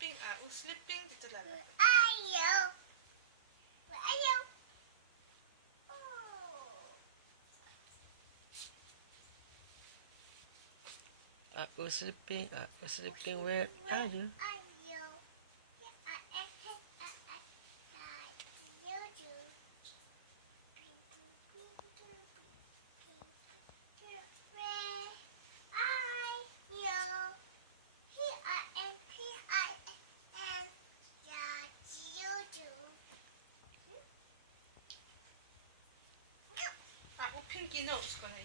sleeping. Sleeping dito lalagay. Ayaw. Ayaw. Oh. Sleeping. Sleeping. Where are you? Ayaw. Upin ginaos ko na